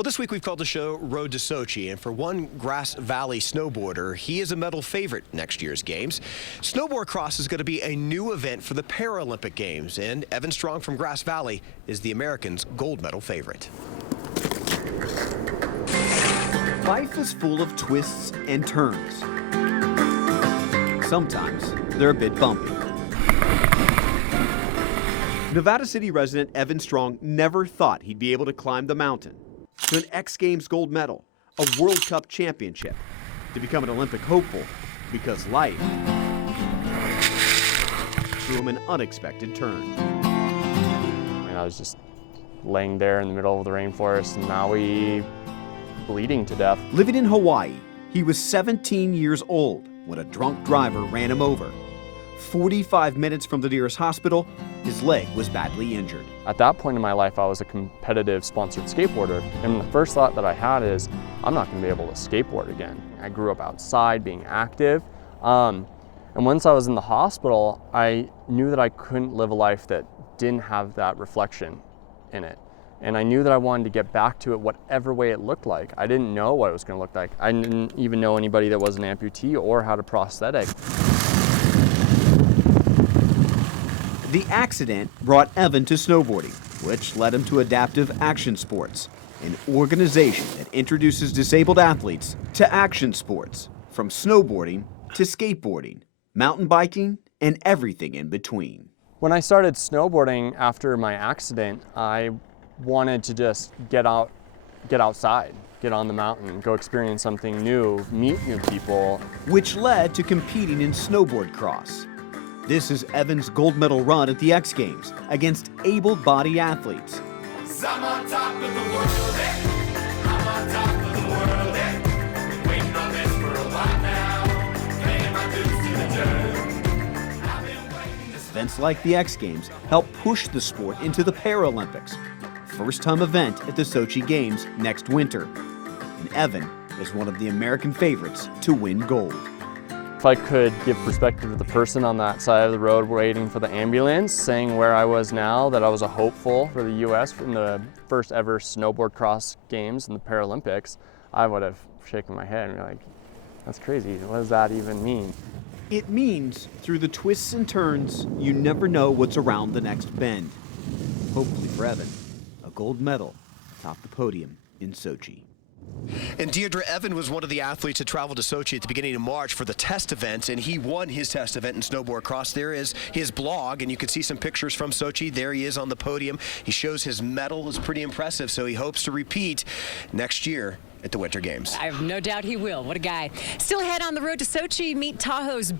Well, this week we've called the show Road to Sochi, and for one Grass Valley snowboarder, he is a medal favorite next year's games. Snowboard cross is going to be a new event for the Paralympic Games, and Evan Strong from Grass Valley is the Americans' gold medal favorite. Life is full of twists and turns. Sometimes they're a bit bumpy. Nevada City resident Evan Strong never thought he'd be able to climb the mountain to an X Games gold medal, a World Cup championship, to become an Olympic hopeful, because life threw him an unexpected turn. I was just laying there in the middle of the rainforest in Maui, bleeding to death. Living in Hawaii, he was 17 years old when a drunk driver ran him over. 45 minutes from the nearest hospital, his leg was badly injured. At that point in my life, I was a competitive sponsored skateboarder, and the first thought that I had is, I'm not going to be able to skateboard again. I grew up outside, being active, and once I was in the hospital, I knew that I couldn't live a life that didn't have that reflection in it. And I knew that I wanted to get back to it whatever way it looked like. I didn't know what it was going to look like. I didn't even know anybody that was an amputee or had a prosthetic. The accident brought Evan to snowboarding, which led him to Adaptive Action Sports, an organization that introduces disabled athletes to action sports, from snowboarding to skateboarding, mountain biking, and everything in between. When I started snowboarding after my accident, I wanted to just get outside, get on the mountain, go experience something new, meet new people. Which led to competing in snowboard cross. This is Evan's gold medal run at the X Games against able-bodied athletes. I'm on top of the world, I'm on top of the world, Been waiting on this for a while now, paying my dues to the dirt. I've been waiting to... Events like the X Games help push the sport into the Paralympics. First-time event at the Sochi Games next winter. And Evan is one of the American favorites to win gold. If I could give perspective to the person on that side of the road waiting for the ambulance, saying where I was now, that I was a hopeful for the U.S. in the first ever snowboard cross games in the Paralympics, I would have shaken my head and been like, that's crazy, what does that even mean? It means through the twists and turns, you never know what's around the next bend. Hopefully for Evan, a gold medal atop the podium in Sochi. And Deirdre, Evan was one of the athletes that traveled to Sochi at the beginning of March for the test event, and he won his test event in snowboard cross. There is his blog, and you can see some pictures from Sochi. There he is on the podium. He shows his medal is pretty impressive, so he hopes to repeat next year at the Winter Games. I have no doubt he will. What a guy. Still ahead on the road to Sochi, meet Tahoe's